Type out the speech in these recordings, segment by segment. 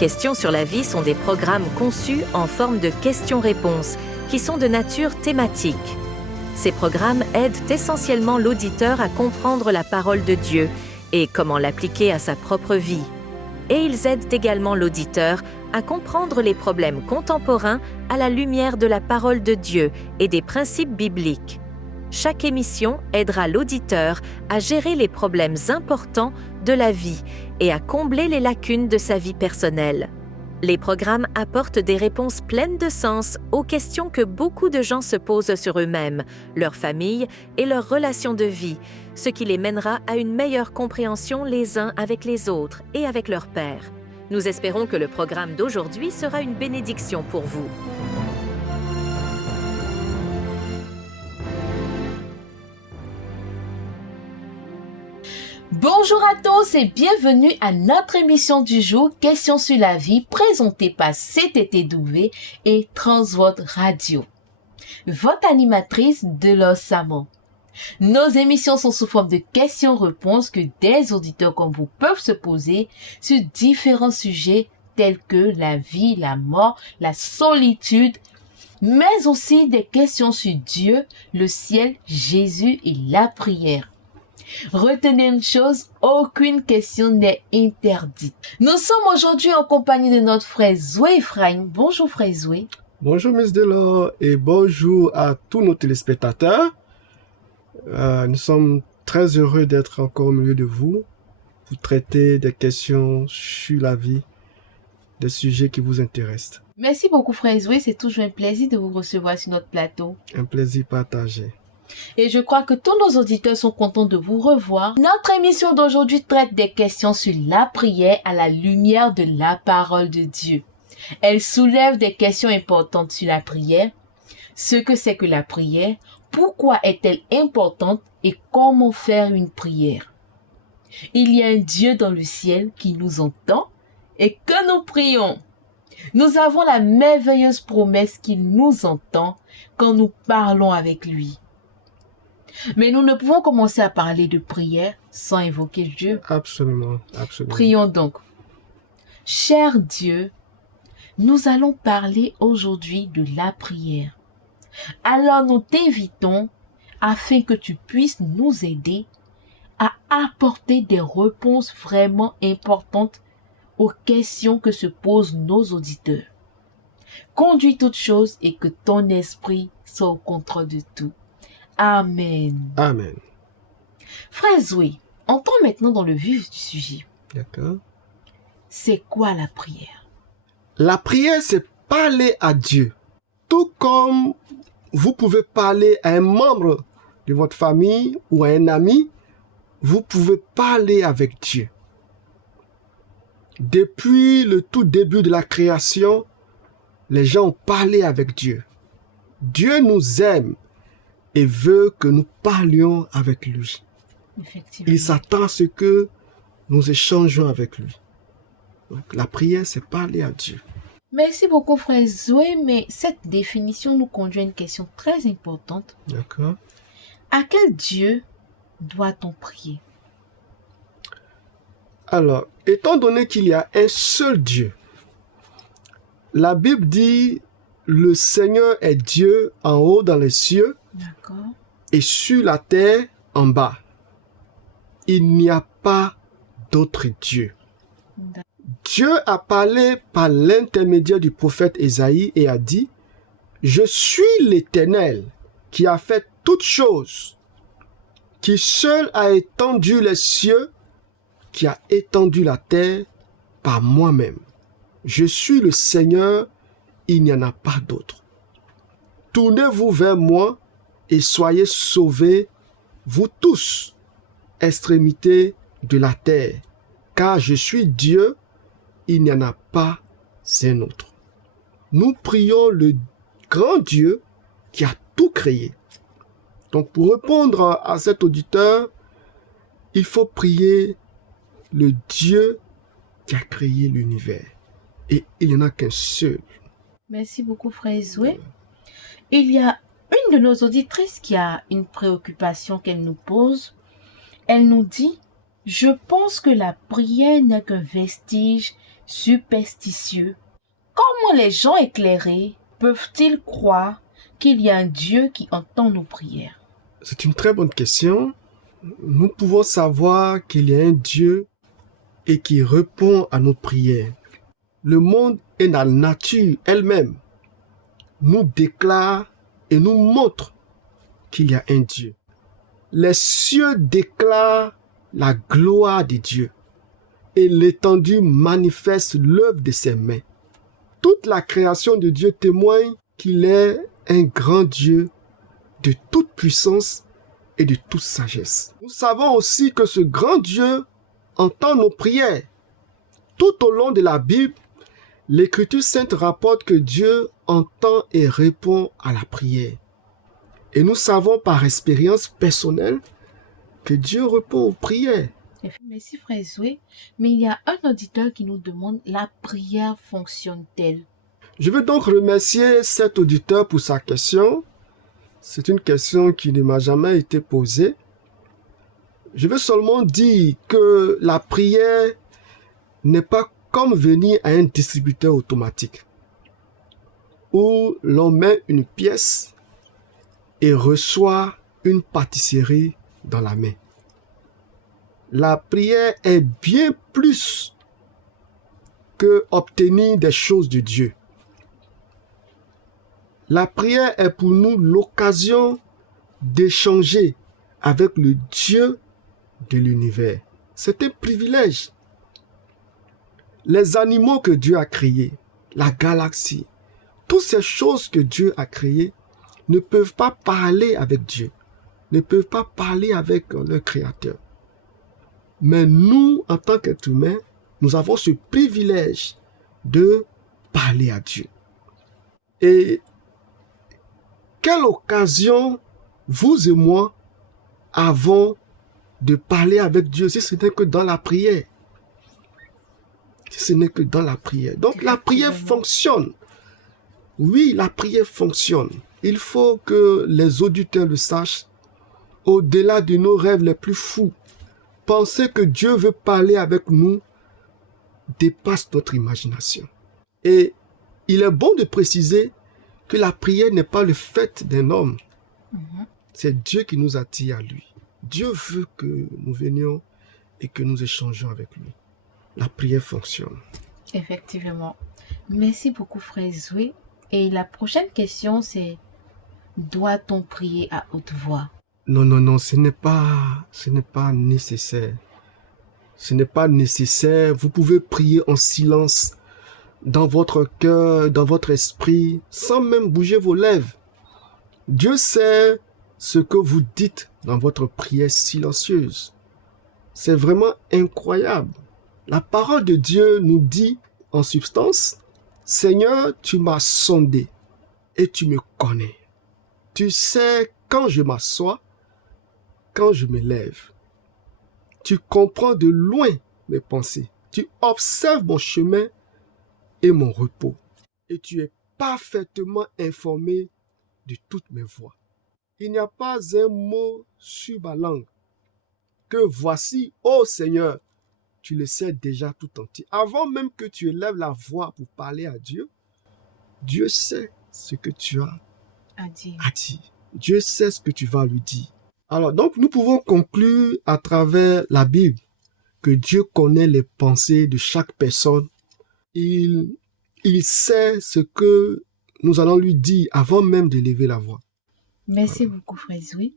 Questions sur la vie sont des programmes conçus en forme de questions-réponses qui sont de nature thématique. Ces programmes aident essentiellement l'auditeur à comprendre la parole de Dieu et comment l'appliquer à sa propre vie. Et ils aident également l'auditeur à comprendre les problèmes contemporains à la lumière de la parole de Dieu et des principes bibliques. Chaque émission aidera l'auditeur à gérer les problèmes importants de la vie et à combler les lacunes de sa vie personnelle. Les programmes apportent des réponses pleines de sens aux questions que beaucoup de gens se posent sur eux-mêmes, leur famille et leurs relations de vie, ce qui les mènera à une meilleure compréhension les uns avec les autres et avec leur Père. Nous espérons que le programme d'aujourd'hui sera une bénédiction pour vous. Bonjour à tous et bienvenue à notre émission du jour Questions sur la vie présentée par CTTW et Transworld Radio. Votre animatrice Delors Samon. Nos émissions sont sous forme de questions-réponses que des auditeurs comme vous peuvent se poser sur différents sujets tels que la vie, la mort, la solitude, mais aussi des questions sur Dieu, le ciel, Jésus et la prière. Retenez une chose, aucune question n'est interdite. Nous sommes aujourd'hui en compagnie de notre frère Zoé Ephraim. Bonjour frère Zoé. Bonjour Miss Delors et bonjour à tous nos téléspectateurs. Nous sommes très heureux d'être encore au milieu de vous pour traiter des questions sur la vie, des sujets qui vous intéressent. Merci beaucoup frère Zoé, c'est toujours un plaisir de vous recevoir sur notre plateau. Un plaisir partagé. Et je crois que tous nos auditeurs sont contents de vous revoir. Notre émission d'aujourd'hui traite des questions sur la prière à la lumière de la parole de Dieu. Elle soulève des questions importantes sur la prière, ce que c'est que la prière, pourquoi est-elle importante et comment faire une prière. Il y a un Dieu dans le ciel qui nous entend et que nous prions. Nous avons la merveilleuse promesse qu'il nous entend quand nous parlons avec lui. Mais nous ne pouvons commencer à parler de prière sans évoquer Dieu. Absolument, absolument. Prions donc. Cher Dieu, nous allons parler aujourd'hui de la prière. Alors nous t'invitons afin que tu puisses nous aider à apporter des réponses vraiment importantes aux questions que se posent nos auditeurs. Conduis toutes choses et que ton esprit soit au contrôle de tout. Amen. Amen. Frère Zoé, entrons maintenant dans le vif du sujet. D'accord. C'est quoi la prière? La prière, c'est parler à Dieu. Tout comme vous pouvez parler à un membre de votre famille ou à un ami, vous pouvez parler avec Dieu. Depuis le tout début de la création, les gens ont parlé avec Dieu. Dieu nous aime et veut que nous parlions avec lui. Effectivement. Il s'attend à ce que nous échangeons avec lui. Donc, la prière, c'est parler à Dieu. Merci beaucoup, frère Zoé, mais cette définition nous conduit à une question très importante. D'accord. À quel Dieu doit-on prier? Alors, étant donné qu'il y a un seul Dieu, la Bible dit « Le Seigneur est Dieu en haut dans les cieux D'accord. et sur la terre en bas. Il n'y a pas d'autre Dieu. » Dieu a parlé par l'intermédiaire du prophète Ésaïe et a dit « Je suis l'Éternel qui a fait toutes choses, qui seul a étendu les cieux, qui a étendu la terre par moi-même. Je suis le Seigneur, il n'y en a pas d'autre. Tournez-vous vers moi et soyez sauvés, vous tous, extrémités de la terre, car je suis Dieu, il n'y en a pas un autre. » Nous prions le grand Dieu qui a tout créé. Donc pour répondre à cet auditeur, il faut prier le Dieu qui a créé l'univers. Et il n'y en a qu'un seul. Merci beaucoup, frère Zoé. Il y a une de nos auditrices qui a une préoccupation qu'elle nous pose. Elle nous dit « Je pense que la prière n'est qu'un vestige superstitieux. Comment les gens éclairés peuvent-ils croire qu'il y a un Dieu qui entend nos prières? C'est une très bonne question. Nous pouvons savoir qu'il y a un Dieu et qui répond à nos prières. Le monde et la nature elle-même nous déclarent et nous montrent qu'il y a un Dieu. Les cieux déclarent la gloire de Dieu et l'étendue manifeste l'œuvre de ses mains. Toute la création de Dieu témoigne qu'il est un grand Dieu de toute puissance et de toute sagesse. Nous savons aussi que ce grand Dieu entend nos prières. Tout au long de la Bible, l'Écriture sainte rapporte que Dieu entend et répond à la prière. Et nous savons par expérience personnelle que Dieu répond aux prières. Merci frère Zoé, mais il y a un auditeur qui nous demande: la prière fonctionne-t-elle? Je veux donc remercier cet auditeur pour sa question. C'est une question qui ne m'a jamais été posée. Je veux seulement dire que la prière n'est pas comme venir à un distributeur automatique où l'on met une pièce et reçoit une pâtisserie dans la main. La prière est bien plus que obtenir des choses de Dieu. La prière est pour nous l'occasion d'échanger avec le Dieu de l'univers. C'est un privilège. Les animaux que Dieu a créés, la galaxie, toutes ces choses que Dieu a créées ne peuvent pas parler avec Dieu, ne peuvent pas parler avec leur Créateur. Mais nous, en tant qu'êtres humains, nous avons ce privilège de parler à Dieu. Et quelle occasion vous et moi avons de parler avec Dieu si ce n'est que dans la prière. Si ce n'est que dans la prière. Donc la prière fonctionne. Oui, la prière fonctionne. Il faut que les auditeurs le sachent. Au-delà de nos rêves les plus fous, penser que Dieu veut parler avec nous dépasse notre imagination. Et il est bon de préciser que la prière n'est pas le fait d'un homme. C'est Dieu qui nous attire à lui. Dieu veut que nous venions et que nous échangions avec lui. La prière fonctionne. Effectivement. Merci beaucoup, frère Zoé. Et la prochaine question, c'est: doit-on prier à haute voix? Non, ce n'est pas nécessaire. Ce n'est pas nécessaire. Vous pouvez prier en silence, dans votre cœur, dans votre esprit, sans même bouger vos lèvres. Dieu sait ce que vous dites dans votre prière silencieuse. C'est vraiment incroyable. La parole de Dieu nous dit en substance: Seigneur, tu m'as sondé et tu me connais. Tu sais quand je m'assois, quand je me lève. Tu comprends de loin mes pensées. Tu observes mon chemin et mon repos. Et tu es parfaitement informé de toutes mes voies. Il n'y a pas un mot sur ma langue que voici, ô Seigneur, tu le sais déjà tout entier. Avant même que tu élèves la voix pour parler à Dieu, Dieu sait ce que tu as à dire. Dieu sait ce que tu vas lui dire. Alors, donc, nous pouvons conclure à travers la Bible que Dieu connaît les pensées de chaque personne. Il sait ce que nous allons lui dire avant même de lever la voix. Merci beaucoup, frère Zoé.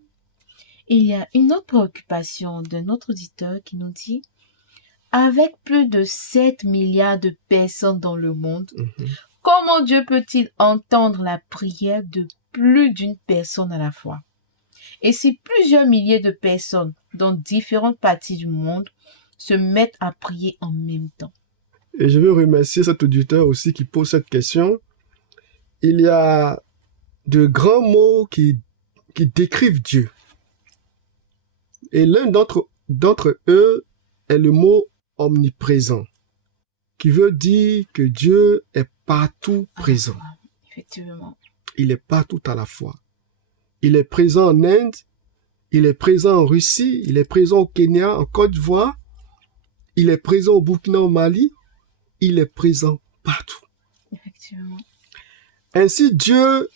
Il y a une autre préoccupation de notre auditeur qui nous dit: avec plus de 7 milliards de personnes dans le monde, comment Dieu peut-il entendre la prière de plus d'une personne à la fois? Et si plusieurs milliers de personnes dans différentes parties du monde se mettent à prier en même temps? Et je veux remercier cet auditeur aussi qui pose cette question. Il y a de grands mots qui décrivent Dieu. Et l'un d'entre eux est le mot omniprésent, qui veut dire que Dieu est partout présent. Effectivement. Il est partout à la fois. Il est présent en Inde, il est présent en Russie, il est présent au Kenya, en Côte d'Ivoire, il est présent au Burkina, au Mali, il est présent partout. Effectivement. Ainsi, Dieu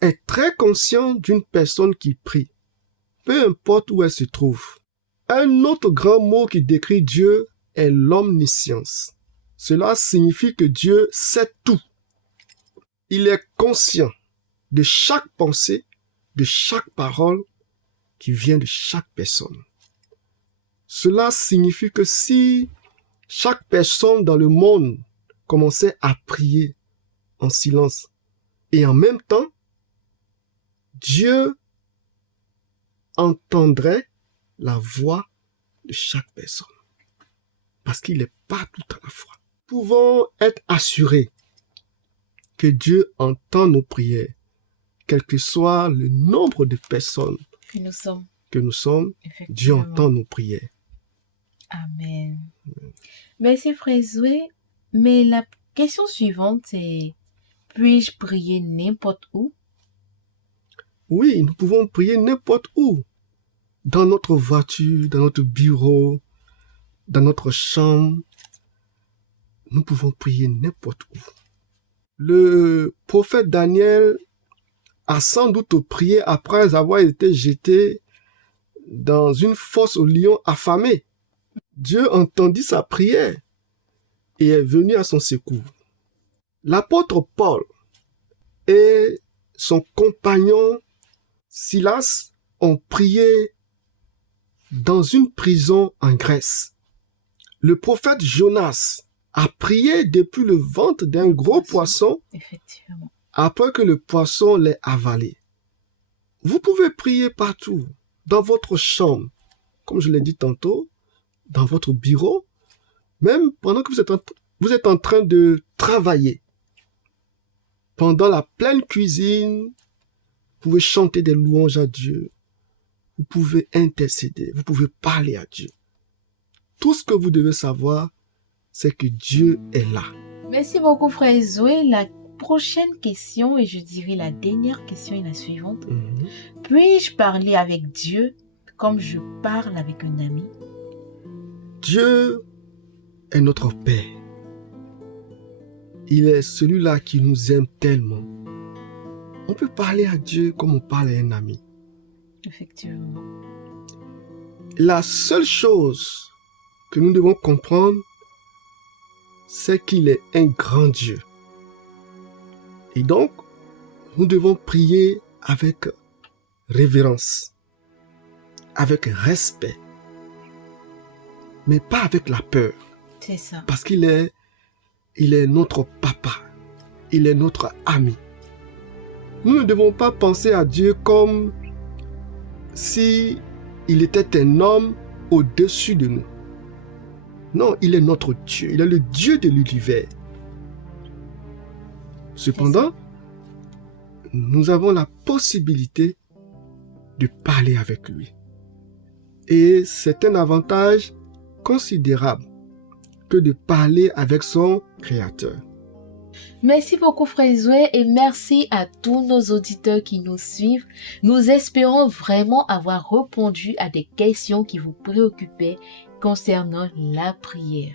est très conscient d'une personne qui prie, peu importe où elle se trouve. Un autre grand mot qui décrit Dieu est l'omniscience. Cela signifie que Dieu sait tout. Il est conscient de chaque pensée, de chaque parole qui vient de chaque personne. Cela signifie que si chaque personne dans le monde commençait à prier en silence et en même temps, Dieu entendrait la voix de chaque personne parce qu'il est partout à la fois. Nous pouvons être assurés que Dieu entend nos prières, quel que soit le nombre de personnes que nous sommes, Dieu entend nos prières. Amen. Merci Frère Zoé. Mais la question suivante est, puis-je prier n'importe où? Oui, nous pouvons prier n'importe où. Dans notre voiture, dans notre bureau, dans notre chambre. Nous pouvons prier n'importe où. Le prophète Daniel a sans doute prié après avoir été jeté dans une fosse aux lions affamés. Dieu entendit sa prière et est venu à son secours. L'apôtre Paul et son compagnon Silas ont prié dans une prison en Grèce. Le prophète Jonas a prié depuis le ventre d'un gros poisson après que le poisson l'ait avalé. Vous pouvez prier partout, dans votre chambre, comme je l'ai dit tantôt, dans votre bureau, même pendant que vous êtes en train de travailler. Pendant la pleine cuisine, vous pouvez chanter des louanges à Dieu. Vous pouvez intercéder, vous pouvez parler à Dieu. Tout ce que vous devez savoir, c'est que Dieu est là. Merci beaucoup, Frère Zoé. La prochaine question, et je dirais la dernière question est la suivante. Puis-je parler avec Dieu comme je parle avec un ami? Dieu est notre Père. Il est celui-là qui nous aime tellement. On peut parler à Dieu comme on parle à un ami. Effectivement. La seule chose que nous devons comprendre, c'est qu'il est un grand Dieu. Et donc, nous devons prier avec révérence, avec respect, mais pas avec la peur. C'est ça. Parce qu'il est notre papa, il est notre ami. Nous ne devons pas penser à Dieu comme si il était un homme au-dessus de nous. Non, il est notre Dieu. Il est le Dieu de l'univers. Cependant, nous avons la possibilité de parler avec lui. Et c'est un avantage considérable que de parler avec son Créateur. Merci beaucoup, Frère Zoé, et merci à tous nos auditeurs qui nous suivent. Nous espérons vraiment avoir répondu à des questions qui vous préoccupaient concernant la prière.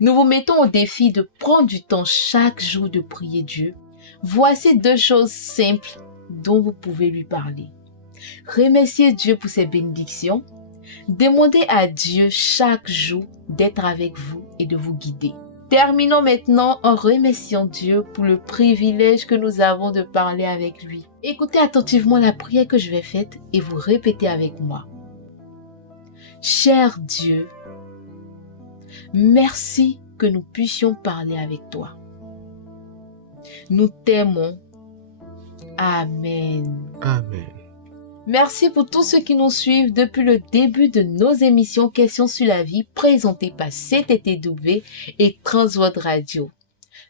Nous vous mettons au défi de prendre du temps chaque jour de prier Dieu. Voici 2 choses simples dont vous pouvez lui parler. Remerciez Dieu pour ses bénédictions. Demandez à Dieu chaque jour d'être avec vous et de vous guider. Terminons maintenant en remerciant Dieu pour le privilège que nous avons de parler avec lui. Écoutez attentivement la prière que je vais faire et vous répétez avec moi. Cher Dieu, merci que nous puissions parler avec toi. Nous t'aimons. Amen. Amen. Merci pour tous ceux qui nous suivent depuis le début de nos émissions Questions sur la vie présentées par CTTW et Transworld Radio.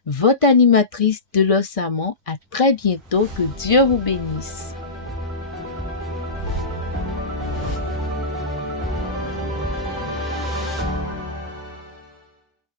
Votre animatrice Delos Amand, à très bientôt, que Dieu vous bénisse.